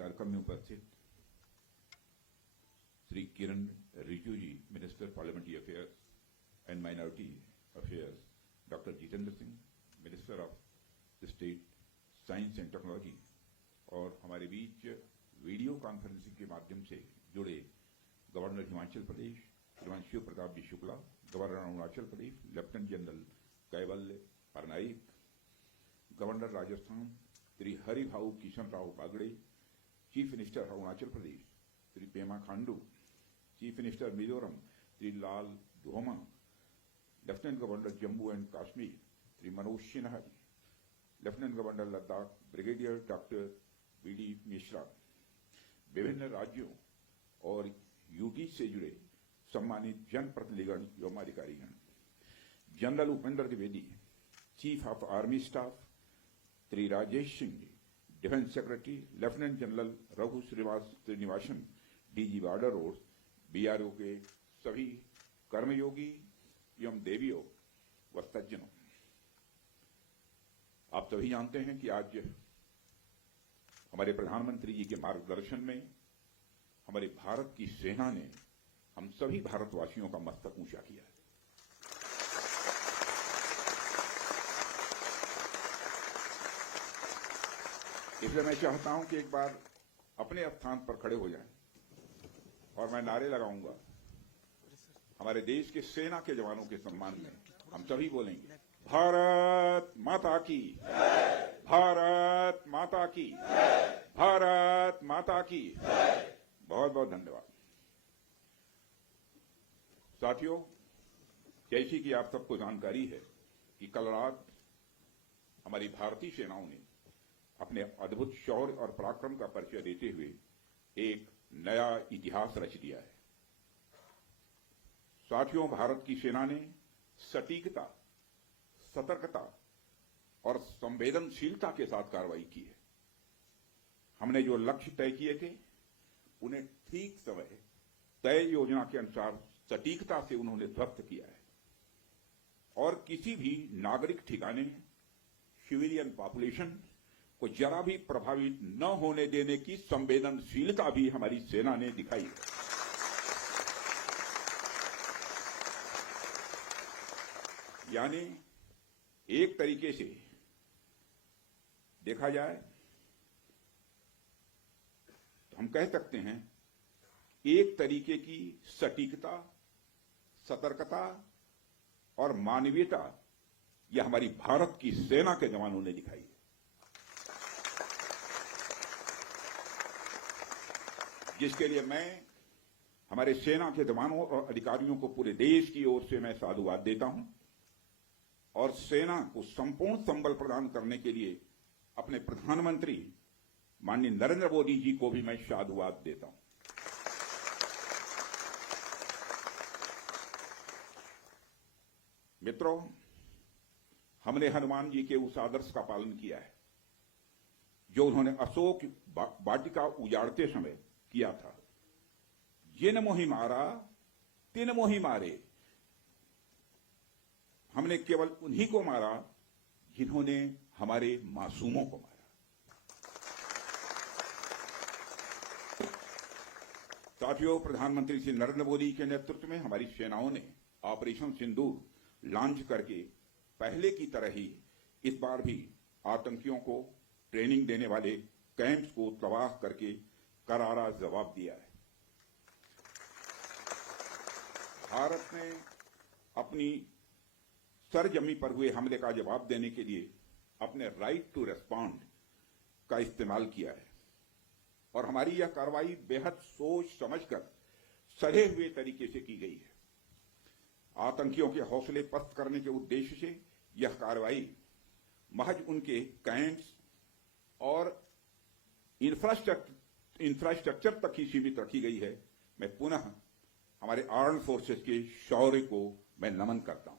कार्यक्रम में उपस्थित Shri Kiren Rijiju ji, minister parliamentary affairs and minority affairs, doctor Jitendra Singh, minister of the state science and technology, और हमारे बीच वीडियो कॉन्फ्रेंसिंग के माध्यम से जुड़े governor Himachal Pradesh Himanshu Pratap ji Shukla, governor Arunachal Pradesh lieutenant general Kaivalya Patnaik, governor Rajasthan Shri Haribhau Kishan Rao Bagade, chief minister Arunachal Pradesh Shri Pema Khandu, chief minister Mizoram Shri Lal Dhoma, lieutenant governor Jammu and Kashmir Shri Manoj Sinha ji, lieutenant governor Ladakh brigadier doctor BD Mishra, विभिन्न राज्यों और यूटी से जुड़े सम्मानित जनप्रतिनिधिगण एवं अधिकारीगण, general Upendra Dwivedi, chief of army staff Shri Rajesh Singh ji, defence secretary lieutenant general Raghu Srinivasan, DG border road, BRO के सभी कर्मयोगी एवं देवियों व सज्जनों, आप सभी जानते हैं कि आज हमारे प्रधानमंत्री जी के मार्गदर्शन में हमारे भारत की सेना ने हम सभी भारतवासियों का मस्तक ऊंचा किया है। इसलिए मैं चाहता हूं कि एक बार अपने स्थान पर खड़े हो जाएं और मैं नारे लगाऊंगा हमारे देश के सेना के जवानों के सम्मान में। हम सभी बोलेंगे, भारत माता की, भारत माता की, भारत माता की। बहुत बहुत धन्यवाद। साथियों, जैसी कि आप सबको जानकारी है कि कल रात हमारी भारतीय सेनाओं ने अपने अद्भुत शौर्य और पराक्रम का परिचय देते हुए एक नया इतिहास रच दिया है। साथियों, भारत की सेना ने सटीकता, सतर्कता और संवेदनशीलता के साथ कार्रवाई की है। हमने जो लक्ष्य तय किए थे उन्हें ठीक समय तय योजना के अनुसार सटीकता से उन्होंने ध्वस्त किया है और किसी भी नागरिक ठिकाने, सिविलियन पॉपुलेशन को जरा भी प्रभावित न होने देने की संवेदनशीलता भी हमारी सेना ने दिखाई है। यानी एक तरीके से देखा जाए तो हम कह सकते हैं एक तरीके की सटीकता, सतर्कता और मानवीयता यह हमारी भारत की सेना के जवानों ने दिखाई है, जिसके लिए मैं हमारे सेना के जवानों और अधिकारियों को पूरे देश की ओर से मैं साधुवाद देता हूं और सेना को संपूर्ण संबल प्रदान करने के लिए अपने प्रधानमंत्री माननीय नरेंद्र मोदी जी को भी मैं साधुवाद देता हूं। मित्रों, हमने हनुमान जी के उस आदर्श का पालन किया है जो उन्होंने अशोक वाटिका उजाड़ते समय किया था, जिन मोहि मारा तिन मोहि मारे। हमने केवल उन्हीं को मारा जिन्होंने हमारे मासूमों को मारा। साथियों, प्रधानमंत्री श्री नरेंद्र मोदी के नेतृत्व में हमारी सेनाओं ने ऑपरेशन सिंदूर लॉन्च करके पहले की तरह ही इस बार भी आतंकियों को ट्रेनिंग देने वाले कैंप्स को तबाह करके करारा जवाब दिया है। भारत ने अपनी सरजमी पर हुए हमले का जवाब देने के लिए अपने राइट टू रेस्पॉन्ड का इस्तेमाल किया है और हमारी यह कार्रवाई बेहद सोच समझकर सधे हुए तरीके से की गई है। आतंकियों के हौसले पस्त करने के उद्देश्य से यह कार्रवाई महज उनके कैंप्स और इंफ्रास्ट्रक्चर तक ही सीमित रखी गई है। मैं पुनः हमारे आर्म फोर्सेस के शौर्य को मैं नमन करता हूं।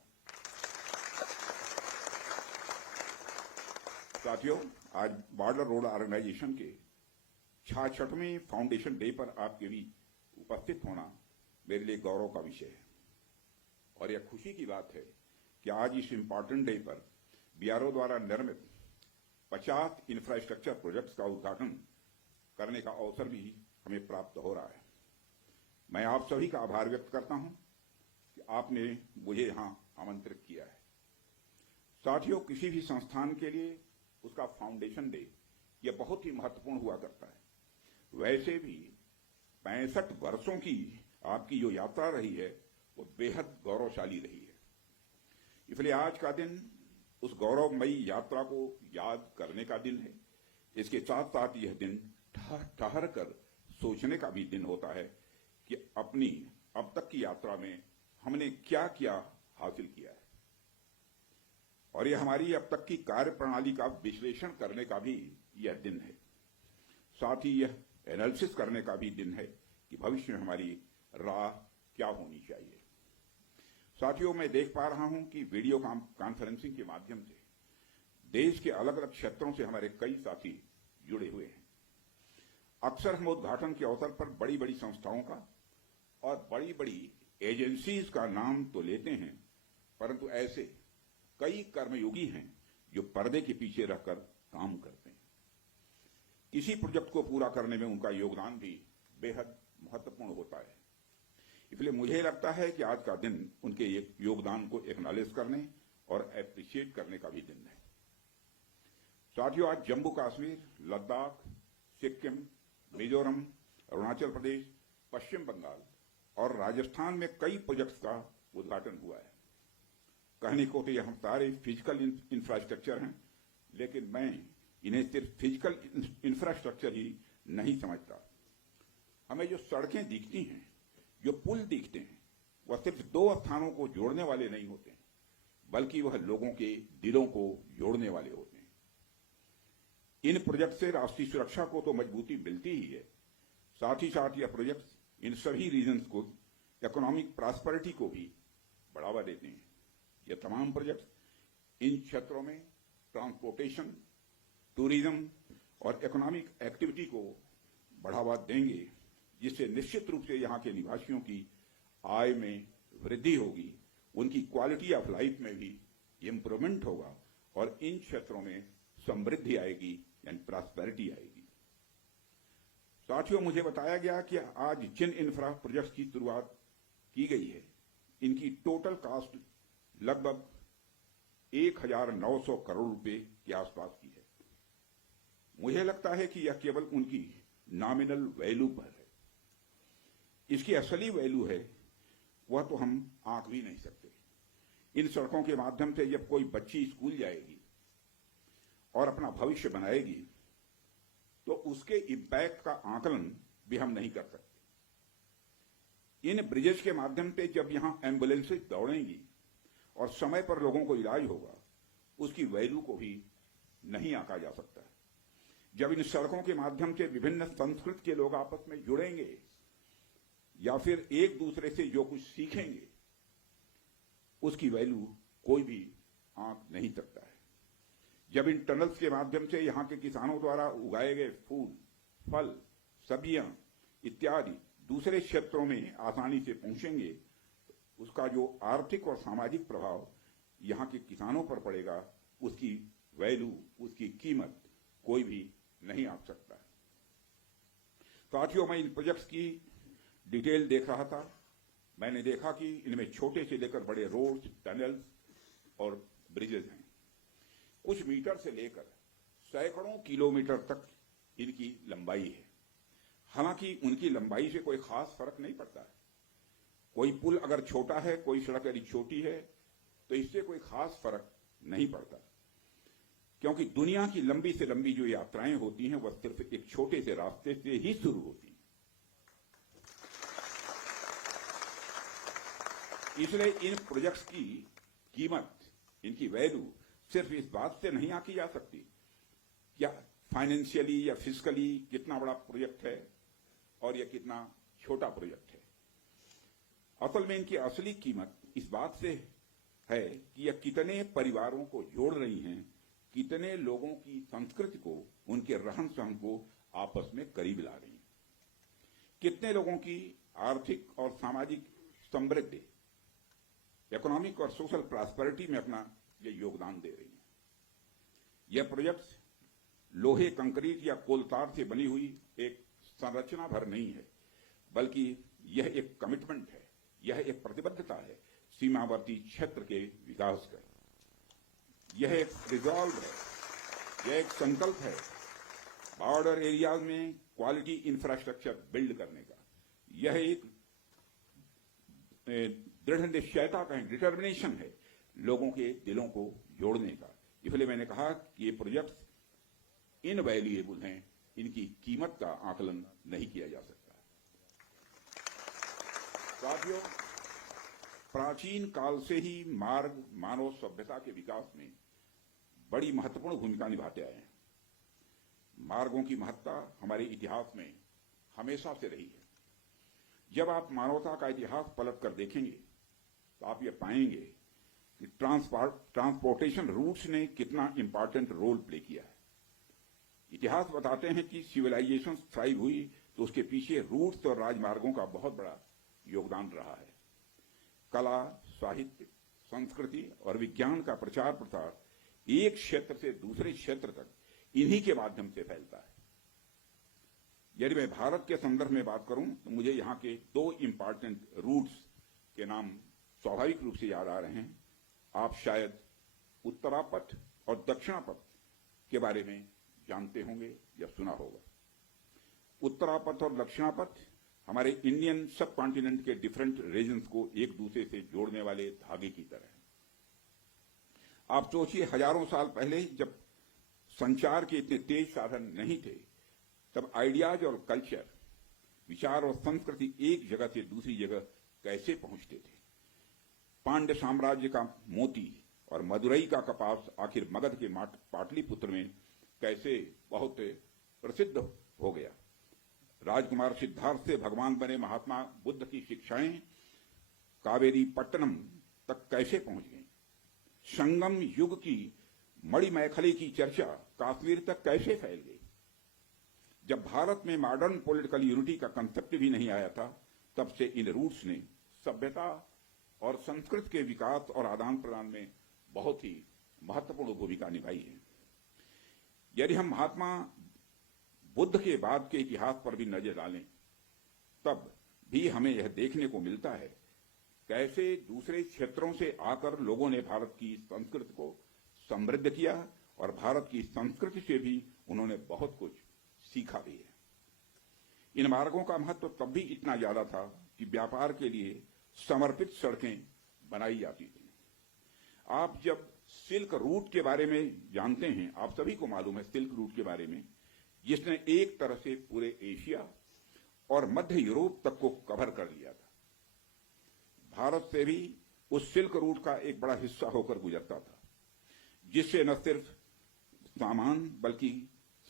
साथियों, आज बॉर्डर रोड ऑर्गेनाइजेशन के 66वें फाउंडेशन डे पर आपके बीच उपस्थित होना मेरे लिए गौरव का विषय है और यह खुशी की बात है कि आज इस इंपॉर्टेंट डे पर बीआरओ द्वारा निर्मित 50 इंफ्रास्ट्रक्चर प्रोजेक्ट्स का उद्घाटन करने का अवसर भी हमें प्राप्त हो रहा है। मैं आप सभी का आभार व्यक्त करता हूं कि आपने मुझे यहां आमंत्रित किया है। साथियों, किसी भी संस्थान के लिए उसका फाउंडेशन डे यह बहुत ही महत्वपूर्ण हुआ करता है। वैसे भी 65 वर्षों की आपकी जो यात्रा रही है वो बेहद गौरवशाली रही है। इसलिए आज का दिन उस गौरवमयी यात्रा को याद करने का दिन है। इसके साथ साथ यह दिन ठहर कर सोचने का भी दिन होता है कि अपनी अब तक की यात्रा में हमने क्या क्या हासिल किया है, और यह हमारी अब तक की कार्य प्रणाली का विश्लेषण करने का भी यह दिन है। साथ ही यह एनालिसिस करने का भी दिन है कि भविष्य में हमारी राह क्या होनी चाहिए। साथियों, मैं देख पा रहा हूं कि वीडियो कॉन्फ्रेंसिंग के माध्यम से देश के अलग अलग क्षेत्रों से हमारे कई साथी जुड़े हुए हैं। अक्सर हम उद्घाटन के अवसर पर बड़ी बड़ी संस्थाओं का और बड़ी बड़ी एजेंसीज का नाम तो लेते हैं, परंतु ऐसे कई कर्मयोगी हैं जो पर्दे के पीछे रहकर काम करते हैं। किसी प्रोजेक्ट को पूरा करने में उनका योगदान भी बेहद महत्वपूर्ण होता है। इसलिए मुझे लगता है कि आज का दिन उनके योगदान को एक्नॉलेज करने और एप्रिशिएट करने का भी दिन है। साथियों, आज जम्मू कश्मीर, लद्दाख, सिक्किम, मिजोरम, अरुणाचल प्रदेश, पश्चिम बंगाल और राजस्थान में कई प्रोजेक्ट्स का उद्घाटन हुआ है। कहने को तो ये हम सारे फिजिकल इंफ्रास्ट्रक्चर हैं, लेकिन मैं इन्हें सिर्फ फिजिकल इंफ्रास्ट्रक्चर ही नहीं समझता। हमें जो सड़कें दिखती हैं, जो पुल दिखते हैं, वह सिर्फ दो स्थानों को जोड़ने वाले नहीं होते, बल्कि वह लोगों के दिलों को जोड़ने वाले होते हैं। इन प्रोजेक्ट से राष्ट्रीय सुरक्षा को तो मजबूती मिलती ही है, साथ ही साथ यह प्रोजेक्ट इन सभी रीजन्स को इकोनॉमिक प्रॉस्पेरिटी को भी बढ़ावा देते हैं। यह तमाम प्रोजेक्ट इन क्षेत्रों में ट्रांसपोर्टेशन, टूरिज्म और इकोनॉमिक एक्टिविटी को बढ़ावा देंगे, जिससे निश्चित रूप से यहाँ के निवासियों की आय में वृद्धि होगी, उनकी क्वालिटी ऑफ लाइफ में भी इम्प्रूवमेंट होगा और इन क्षेत्रों में समृद्धि आएगी यानी प्रॉस्पेरिटी आएगी। साथियों, मुझे बताया गया कि आज जिन इंफ्रा प्रोजेक्ट्स की शुरुआत की गई है, इनकी टोटल कॉस्ट लगभग 1900 करोड़ रुपए के आसपास की है। मुझे लगता है कि यह केवल उनकी नॉमिनल वैल्यू पर है। इसकी असली वैल्यू है वह तो हम आंक भी नहीं सकते। इन सड़कों के माध्यम से जब कोई बच्ची स्कूल जाएगी और अपना भविष्य बनाएगी, तो उसके इम्पैक्ट का आकलन भी हम नहीं कर सकते। इन ब्रिजेस के माध्यम से जब यहां एम्बुलेंसेज दौड़ेंगी और समय पर लोगों को इलाज होगा, उसकी वैल्यू को भी नहीं आंका जा सकता। जब इन सड़कों के माध्यम से विभिन्न संस्कृति के लोग आपस में जुड़ेंगे या फिर एक दूसरे से जो कुछ सीखेंगे, उसकी वैल्यू कोई भी आंक नहीं सकता है। जब इन टनल्स के माध्यम से यहाँ के किसानों द्वारा उगाए गए फूल, फल, सब्जियां इत्यादि दूसरे क्षेत्रों में आसानी से पहुंचेंगे, उसका जो आर्थिक और सामाजिक प्रभाव यहाँ के किसानों पर पड़ेगा, उसकी वैल्यू, उसकी कीमत कोई भी नहीं आंक सकता। साथियों, मैं इन प्रोजेक्ट्स की डिटेल देख रहा था। मैंने देखा कि इनमें छोटे से लेकर बड़े रोड्स, टनल्स और ब्रिजेज हैं। कुछ मीटर से लेकर सैकड़ों किलोमीटर तक इनकी लंबाई है। हालांकि उनकी लंबाई से कोई खास फर्क नहीं पड़ता है। कोई पुल अगर छोटा है, कोई सड़क यदि छोटी है, तो इससे कोई खास फर्क नहीं पड़ता, क्योंकि दुनिया की लंबी से लंबी जो यात्राएं होती हैं वह सिर्फ एक छोटे से रास्ते से ही शुरू होती हैं। इसलिए इन प्रोजेक्ट्स की कीमत, इनकी वैल्यू सिर्फ इस बात से नहीं आंकी जा सकती क्या फाइनेंशियली या फिजिकली कितना बड़ा प्रोजेक्ट है और यह कितना छोटा प्रोजेक्ट है। असल में इनकी असली कीमत इस बात से है कि यह कितने परिवारों को जोड़ रही हैं, कितने लोगों की संस्कृति को, उनके रहन सहन को आपस में करीब ला रही हैं, कितने लोगों की आर्थिक और सामाजिक समृद्धि, इकोनॉमिक और सोशल प्रॉस्पेरिटी में अपना ये योगदान दे रही है। यह प्रोजेक्ट्स लोहे, कंक्रीट या कोलतार से बनी हुई एक संरचना भर नहीं है, बल्कि यह एक कमिटमेंट है, यह एक प्रतिबद्धता है सीमावर्ती क्षेत्र के विकास का। यह एक रिजॉल्व है, यह एक संकल्प है बॉर्डर एरियाज में क्वालिटी इंफ्रास्ट्रक्चर बिल्ड करने का। यह एक दृढ़ निश्चयता का डिटर्मिनेशन है लोगों के दिलों को जोड़ने का। इसलिए मैंने कहा कि ये प्रोजेक्ट्स इनवैल्यूएबल हैं, इनकी कीमत का आकलन नहीं किया जा सकता। साथियों, प्राचीन काल से ही मार्ग मानव सभ्यता के विकास में बड़ी महत्वपूर्ण भूमिका निभाते आए हैं। मार्गों की महत्ता हमारे इतिहास में हमेशा से रही है। जब आप मानवता का इतिहास पलट कर देखेंगे तो आप ये पाएंगे कि ट्रांसपोर्टेशन रूट्स ने कितना इंपॉर्टेंट रोल प्ले किया है। इतिहास बताते हैं कि सिविलाइजेशन थ्राइव हुई तो उसके पीछे रूट्स और राजमार्गों का बहुत बड़ा योगदान रहा है। कला, साहित्य, संस्कृति और विज्ञान का प्रचार प्रसार एक क्षेत्र से दूसरे क्षेत्र तक इन्हीं के माध्यम से फैलता है। यदि मैं भारत के संदर्भ में बात करूं तो मुझे यहां के दो इंपॉर्टेंट रूट्स के नाम स्वाभाविक रूप से याद आ रहे हैं। आप शायद उत्तरापथ और दक्षिणापथ के बारे में जानते होंगे या सुना होगा। उत्तरापथ और दक्षिणापथ हमारे इंडियन सब कॉन्टिनेंट के डिफरेंट रीजन्स को एक दूसरे से जोड़ने वाले धागे की तरह है। आप सोचिए, हजारों साल पहले जब संचार के इतने तेज साधन नहीं थे, तब आइडियाज और कल्चर, विचार और संस्कृति एक जगह से दूसरी जगह कैसे पहुंचते थे। पांड्य साम्राज्य का मोती और मदुरई का कपास आखिर मगध के पाटलिपुत्र में कैसे बहुत प्रसिद्ध हो गया। राजकुमार सिद्धार्थ से भगवान बने महात्मा बुद्ध की शिक्षाएं कावेरी पट्टनम तक कैसे पहुंच गई। संगम युग की मणिमैखली की चर्चा कश्मीर तक कैसे फैल गई। जब भारत में मॉडर्न पॉलिटिकल यूनिटी का कंसेप्ट भी नहीं आया था, तब से इन रूट्स ने सभ्यता और संस्कृति के विकास और आदान प्रदान में बहुत ही महत्वपूर्ण भूमिका निभाई है। यदि हम महात्मा बुद्ध के बाद के इतिहास पर भी नजर डालें, तब भी हमें यह देखने को मिलता है कैसे दूसरे क्षेत्रों से आकर लोगों ने भारत की संस्कृति को समृद्ध किया और भारत की संस्कृति से भी उन्होंने बहुत कुछ सीखा भी है। इन मार्गों का महत्व तब भी इतना ज्यादा था कि व्यापार के लिए समर्पित सड़कें बनाई जाती थी। आप जब सिल्क रूट के बारे में जानते हैं, आप सभी को मालूम है सिल्क रूट के बारे में, जिसने एक तरह से पूरे एशिया और मध्य यूरोप तक को कवर कर लिया था। भारत से भी उस सिल्क रूट का एक बड़ा हिस्सा होकर गुजरता था, जिससे न सिर्फ सामान बल्कि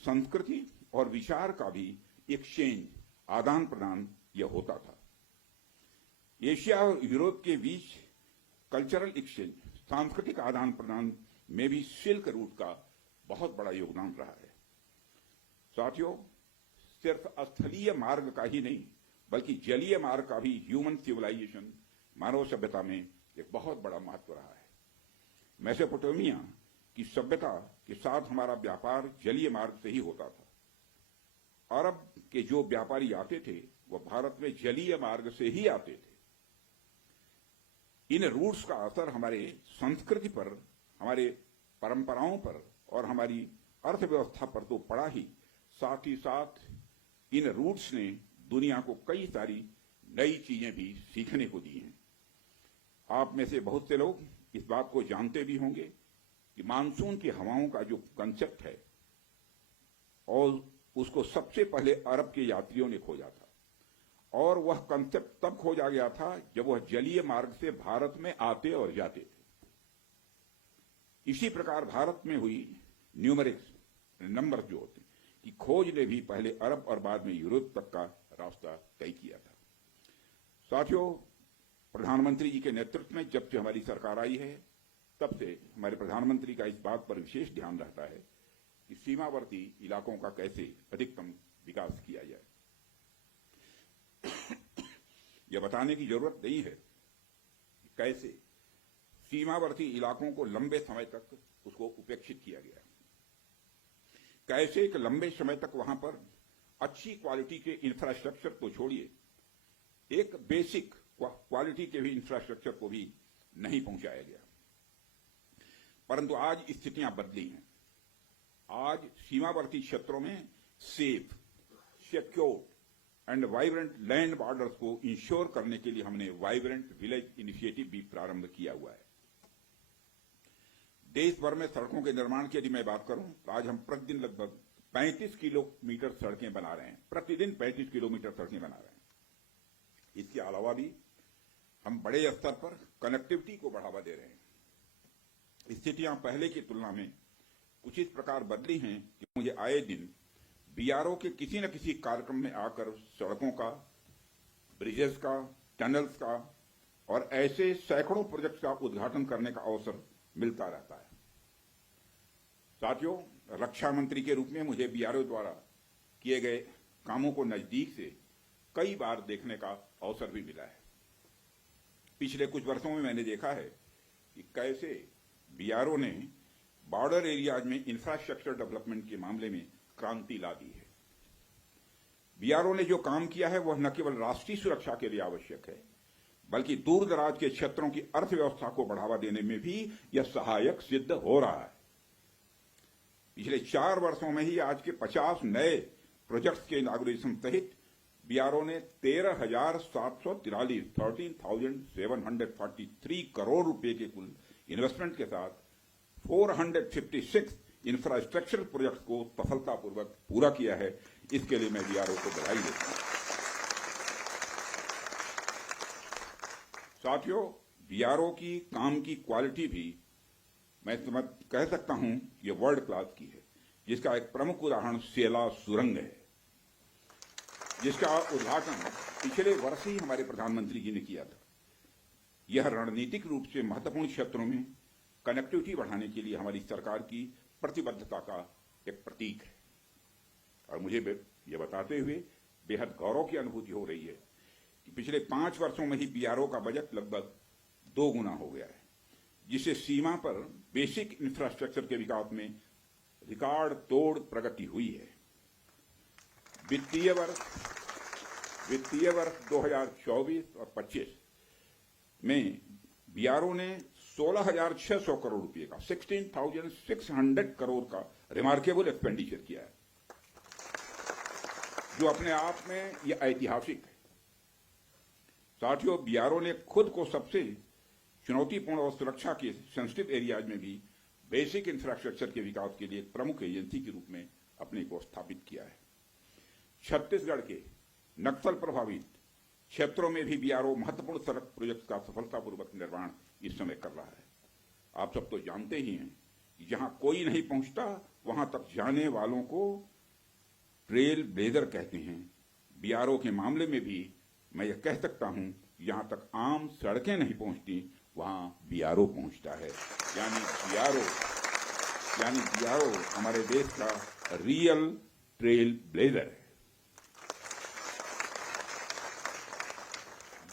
संस्कृति और विचार का भी एक्सचेंज, आदान प्रदान यह होता था। एशिया और यूरोप के बीच कल्चरल एक्सचेंज, सांस्कृतिक आदान प्रदान में भी सिल्क रूट का बहुत बड़ा योगदान रहा है। साथियों, सिर्फ स्थलीय मार्ग का ही नहीं बल्कि जलीय मार्ग का भी ह्यूमन सिविलाइजेशन, मानव सभ्यता में एक बहुत बड़ा महत्व रहा है। मेसोपोटामिया की सभ्यता के साथ हमारा व्यापार जलीय मार्ग से ही होता था। अरब के जो व्यापारी आते थे वह भारत में जलीय मार्ग से ही आते थे। इन रूट्स का असर हमारे संस्कृति पर, हमारे परंपराओं पर और हमारी अर्थव्यवस्था पर तो पड़ा ही, साथ ही साथ इन रूट्स ने दुनिया को कई सारी नई चीजें भी सीखने को दी हैं। आप में से बहुत से लोग इस बात को जानते भी होंगे कि मानसून की हवाओं का जो कंसेप्ट है, और उसको सबसे पहले अरब के यात्रियों ने खोजा था, और वह कंसेप्ट तब खोजा गया था जब वह जलीय मार्ग से भारत में आते और जाते थे। इसी प्रकार भारत में हुई न्यूमेरिक्स, नंबर जो होते की खोज ने भी पहले अरब और बाद में यूरोप तक का रास्ता तय किया था। साथियों, प्रधानमंत्री जी के नेतृत्व में जब से हमारी सरकार आई है, तब से हमारे प्रधानमंत्री का इस बात पर विशेष ध्यान रहता है कि सीमावर्ती इलाकों का कैसे अधिकतम विकास किया जाए। यह बताने की जरूरत नहीं है कि कैसे सीमावर्ती इलाकों को लंबे समय तक उसको उपेक्षित किया गया, कैसे एक लंबे समय तक वहां पर अच्छी क्वालिटी के इंफ्रास्ट्रक्चर को छोड़िए, एक बेसिक क्वालिटी के भी इंफ्रास्ट्रक्चर को भी नहीं पहुंचाया गया। परंतु आज स्थितियां बदली हैं। आज सीमावर्ती क्षेत्रों में safe, secure and vibrant land borders को इंश्योर करने के लिए हमने वाइब्रेंट विलेज इनिशिएटिव भी प्रारंभ किया हुआ है। देश भर में सड़कों के निर्माण की यदि मैं बात करूं तो आज हम प्रतिदिन लगभग 35 किलोमीटर सड़कें बना रहे हैं, प्रतिदिन 35 किलोमीटर सड़कें बना रहे हैं। इसके अलावा भी हम बड़े स्तर पर कनेक्टिविटी को बढ़ावा दे रहे हैं। स्थितियां पहले की तुलना में कुछ इस प्रकार बदली हैं कि मुझे आए दिन बीआरओ के किसी न किसी कार्यक्रम में आकर सड़कों का, ब्रिजेस का, टनल्स का और ऐसे सैकड़ों प्रोजेक्ट्स का उद्घाटन करने का अवसर मिलता रहता है। साथियों, रक्षा मंत्री के रूप में मुझे बीआरओ द्वारा किए गए कामों को नजदीक से कई बार देखने का अवसर भी मिला है। पिछले कुछ वर्षों में मैंने देखा है कि कैसे बीआरओ ने बॉर्डर एरियाज में इंफ्रास्ट्रक्चर डेवलपमेंट के मामले में क्रांति ला दी है। बीआरओ ने जो काम किया है वह न केवल राष्ट्रीय सुरक्षा के लिए आवश्यक है, बल्कि दूर दराज के क्षेत्रों की अर्थव्यवस्था को बढ़ावा देने में भी यह सहायक सिद्ध हो रहा है। पिछले 4 वर्षों में ही आज के 50 नए प्रोजेक्ट्स के इनॉग्रेशन सहित बीआरओ ने 13,743 करोड़ रुपए के कुल इन्वेस्टमेंट के साथ 456 इंफ्रास्ट्रक्चर प्रोजेक्ट्स को सफलतापूर्वक पूरा किया है। इसके लिए मैं बीआरओ को बधाई देता हूं। साथियों, बीआरओ की काम की क्वालिटी भी मैं कह सकता हूं ये वर्ल्ड क्लास की है, जिसका एक प्रमुख उदाहरण सेला सुरंग है, जिसका उद्घाटन पिछले वर्ष ही हमारे प्रधानमंत्री जी ने किया था। यह रणनीतिक रूप से महत्वपूर्ण क्षेत्रों में कनेक्टिविटी बढ़ाने के लिए हमारी सरकार की प्रतिबद्धता का एक प्रतीक है और मुझे यह बताते हुए बेहद गौरव की अनुभूति हो रही है कि पिछले 5 वर्षों में ही बीआरओ का बजट लगभग 2 गुना हो गया है, जिससे सीमा पर बेसिक इंफ्रास्ट्रक्चर के विकास में रिकॉर्ड तोड़ प्रगति हुई है। वित्तीय वर्ष 2024 और 25 में बीआरओ ने 16,600 करोड़ रुपए का 16,600 करोड़ का रिमार्केबल एक्सपेंडिचर किया है, जो अपने आप में यह ऐतिहासिक है। साथियों, बीआरओ ने खुद को सबसे चुनौतीपूर्ण और सुरक्षा के सेंसिटिव एरियाज में भी बेसिक इंफ्रास्ट्रक्चर के विकास के लिए एक प्रमुख एजेंसी के रूप में अपने को स्थापित किया है। छत्तीसगढ़ के नक्सल प्रभावित क्षेत्रों में भी बीआरओ महत्वपूर्ण सड़क प्रोजेक्ट का सफलतापूर्वक निर्माण इस समय कर रहा है। आप सब तो जानते ही हैं कि जहां कोई नहीं पहुंचता वहां तक जाने वालों को ट्रेल ब्लेजर कहते हैं। बीआरओ के मामले में भी मैं यह कह सकता हूं, यहां तक आम सड़कें नहीं पहुंचती वहां बीआरओ पहुंचता है। यानी बीआरओ हमारे देश का रियल ट्रेल ब्लेजर है।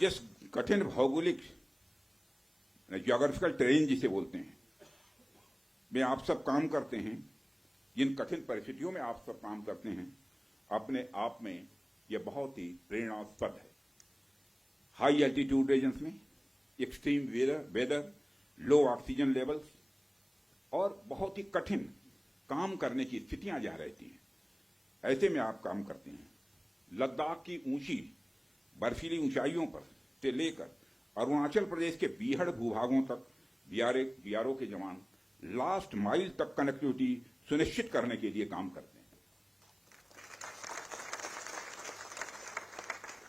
जिस कठिन भौगोलिक ज्योग्राफिकल टेरेन जिसे बोलते हैं में आप सब काम करते हैं, जिन कठिन परिस्थितियों में आप सब काम करते हैं, अपने आप में यह बहुत ही प्रेरणास्पद है। हाई एल्टीट्यूड रीजन्स में एक्सट्रीम वेदर, लो ऑक्सीजन लेवल्स और बहुत ही कठिन काम करने की स्थितियां जहां रहती हैं, ऐसे में आप काम करते हैं। लद्दाख की ऊंची बर्फीली ऊंचाइयों पर से लेकर अरुणाचल प्रदेश के बीहड़ भूभागों तक बीआरओ के जवान लास्ट माइल तक कनेक्टिविटी सुनिश्चित करने के लिए काम करते हैं।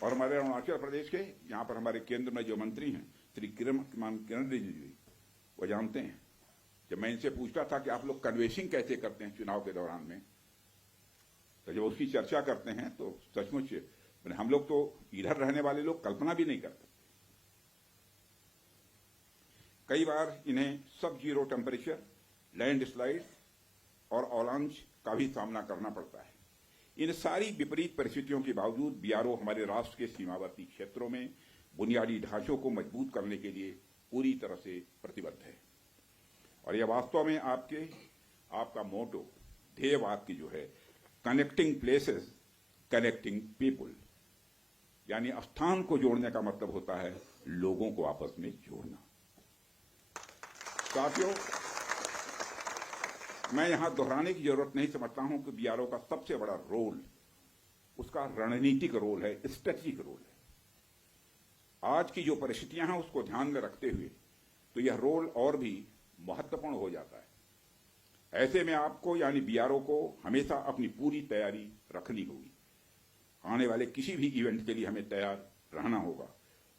और हमारे अरुणाचल प्रदेश के यहां पर हमारे केंद्र में जो मंत्री हैं श्री किरण रिजिजू जी, वो जानते हैं। जब मैं इनसे पूछता था कि आप लोग कन्वेंसिंग कैसे करते हैं चुनाव के दौरान में, तो जब उसकी चर्चा करते हैं तो सचमुच हम लोग तो इधर रहने वाले लोग कल्पना भी नहीं करते। कई बार इन्हें सब जीरो टेम्परेचर, लैंड स्लाइड और अवलांच का भी सामना करना पड़ता है। इन सारी विपरीत परिस्थितियों के बावजूद बीआरओ हमारे राष्ट्र के सीमावर्ती क्षेत्रों में बुनियादी ढांचों को मजबूत करने के लिए पूरी तरह से प्रतिबद्ध है। और यह वास्तव में आपका मोटो, ध्येय वाक्य जो है, कनेक्टिंग प्लेसेस कनेक्टिंग पीपुल, यानी स्थान को जोड़ने का मतलब होता है लोगों को आपस में जोड़ना। साथियों, मैं यहां दोहराने की जरूरत नहीं समझता हूं कि बीआरओ का सबसे बड़ा रोल उसका रणनीतिक रोल है, स्ट्रेटेजिक रोल है। आज की जो परिस्थितियां हैं उसको ध्यान में रखते हुए तो यह रोल और भी महत्वपूर्ण हो जाता है। ऐसे में आपको यानी बीआरओ को हमेशा अपनी पूरी तैयारी रखनी होगी। आने वाले किसी भी इवेंट के लिए हमें तैयार रहना होगा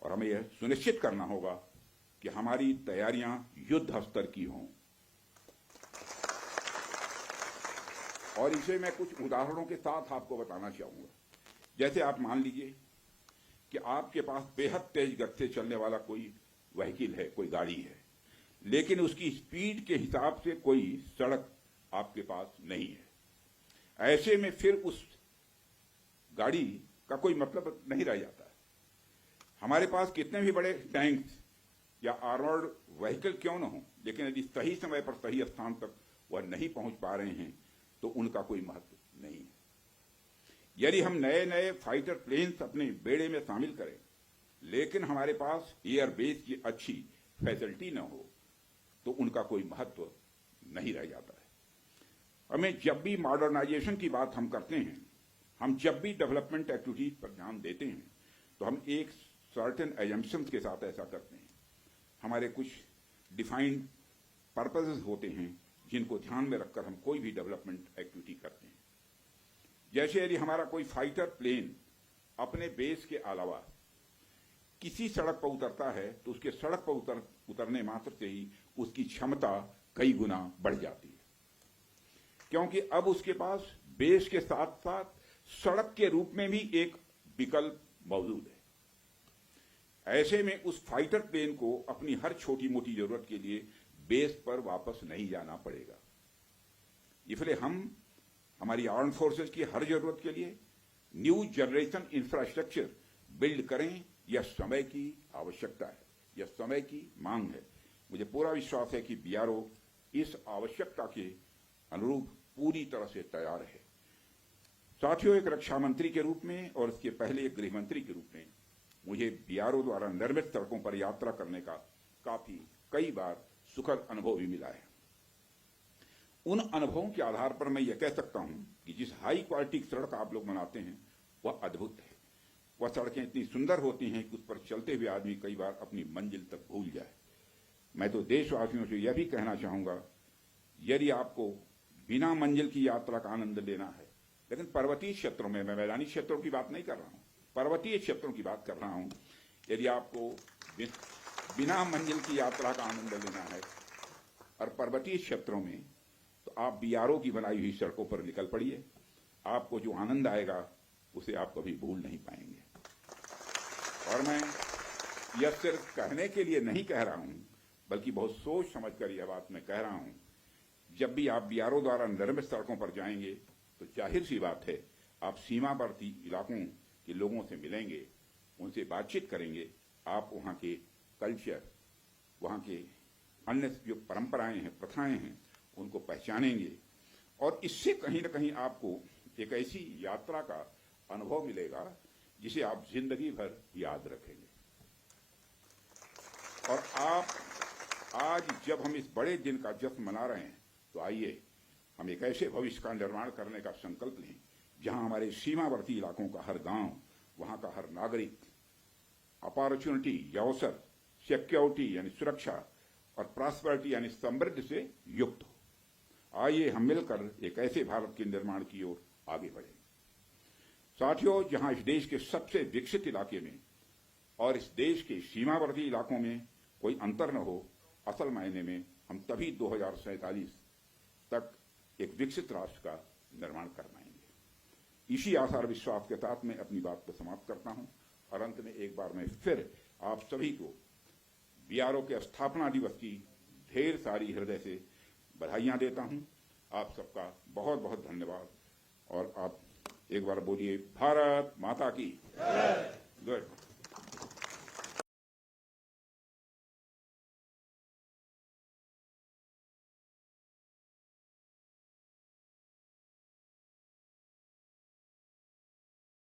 और हमें यह सुनिश्चित करना होगा कि हमारी तैयारियां युद्ध स्तर की हों। और इसे मैं कुछ उदाहरणों के साथ आपको बताना चाहूंगा। जैसे आप मान लीजिए कि आपके पास बेहद तेज गति से चलने वाला कोई व्हीकल है, कोई गाड़ी है, लेकिन उसकी स्पीड के हिसाब से कोई सड़क आपके पास नहीं है। ऐसे में फिर उस गाड़ी का कोई मतलब नहीं रह जाता है। हमारे पास कितने भी बड़े टैंक्स या आर्मर्ड व्हीकल क्यों न हो, लेकिन यदि सही समय पर सही स्थान तक वह नहीं पहुंच पा रहे हैं तो उनका कोई महत्व नहीं है। यदि हम नए नए फाइटर प्लेन्स अपने बेड़े में शामिल करें, लेकिन हमारे पास एयरबेस की अच्छी फैसिलिटी न हो तो उनका कोई महत्व नहीं रह जाता है। हमें जब भी मॉडर्नाइजेशन की बात हम करते हैं, हम जब भी डेवलपमेंट एक्टिविटीज पर ध्यान देते हैं, तो हम एक सर्टेन एजम्पशंस के साथ ऐसा करते हैं। हमारे कुछ डिफाइंड पर्पसेस होते हैं जिनको ध्यान में रखकर हम कोई भी डेवलपमेंट एक्टिविटी करते हैं। जैसे यदि हमारा कोई फाइटर प्लेन अपने बेस के अलावा किसी सड़क पर उतरता है तो उसके सड़क पर उतरने मात्र से ही उसकी क्षमता कई गुना बढ़ जाती है, क्योंकि अब उसके पास बेस के साथ साथ सड़क के रूप में भी एक विकल्प मौजूद है। ऐसे में उस फाइटर प्लेन को अपनी हर छोटी मोटी जरूरत के लिए बेस पर वापस नहीं जाना पड़ेगा। इसलिए हम हमारी आर्म फोर्सेस की हर जरूरत के लिए न्यू जनरेशन इंफ्रास्ट्रक्चर बिल्ड करें। यह समय की आवश्यकता है, यह समय की मांग है। मुझे पूरा विश्वास है कि बीआरओ इस आवश्यकता के अनुरूप पूरी तरह से तैयार है। साथियों, एक रक्षा मंत्री के रूप में और इसके पहले एक गृह मंत्री के रूप में मुझे बीआरओ द्वारा निर्मित सड़कों पर यात्रा करने का कई बार सुखद अनुभव भी मिला है। उन अनुभवों के आधार पर मैं यह कह सकता हूं कि जिस हाई क्वालिटी की सड़क आप लोग बनाते हैं वह अद्भुत है। वह सड़कें इतनी सुंदर होती हैं कि उस पर चलते हुए आदमी कई बार अपनी मंजिल तक भूल जाए। मैं तो देशवासियों से यह भी कहना चाहूंगा, यदि आपको बिना मंजिल की यात्रा का आनंद लेना है, लेकिन पर्वतीय क्षेत्रों में, मैं मैदानी क्षेत्रों की बात नहीं कर रहा हूं, पर्वतीय क्षेत्रों की बात कर रहा हूं, यदि आपको बिना मंजिल की यात्रा का आनंद लेना है और पर्वतीय क्षेत्रों में, तो आप बीआरओ की बनाई हुई सड़कों पर निकल पड़िए। आपको जो आनंद आएगा उसे आप कभी भूल नहीं पाएंगे। और मैं यह सिर्फ कहने के लिए नहीं कह रहा हूं, बल्कि बहुत सोच समझकर यह बात मैं कह रहा हूं। जब भी आप बीआरओ द्वारा निर्मित सड़कों पर जाएंगे तो जाहिर सी बात है आप सीमावर्ती इलाकों के लोगों से मिलेंगे, उनसे बातचीत करेंगे, आप वहां के कल्चर, वहां के अन्य जो परंपराएं हैं, प्रथाएं हैं, उनको पहचानेंगे और इससे कहीं न कहीं आपको एक ऐसी यात्रा का अनुभव मिलेगा जिसे आप जिंदगी भर याद रखेंगे। और आप आज जब हम इस बड़े दिन का जश्न मना रहे हैं, तो आइए हम एक ऐसे भविष्य का निर्माण करने का संकल्प लें जहां हमारे सीमावर्ती इलाकों का हर गांव, वहां का हर नागरिक अपॉर्चुनिटी या अवसर, सिक्योरिटी यानी सुरक्षा और प्रॉस्पेरिटी यानी समृद्धि से युक्त हो। आइए हम मिलकर एक ऐसे भारत के निर्माण की ओर आगे बढ़ें। साथियों, जहां इस देश के सबसे विकसित इलाके में और इस देश के सीमावर्ती इलाकों में कोई अंतर न हो, असल मायने में हम तभी 2047 तक एक विकसित राष्ट्र का निर्माण कर पाएंगे। इसी आशा और विश्वास के साथ मैं अपनी बात को समाप्त करता हूं और अंत में एक बार मैं फिर आप सभी को बीआरओ के स्थापना दिवस की ढेर सारी हृदय से बधाइयां देता हूं। आप सबका बहुत बहुत धन्यवाद। और आप एक बार बोलिए, भारत माता की जय। गुड।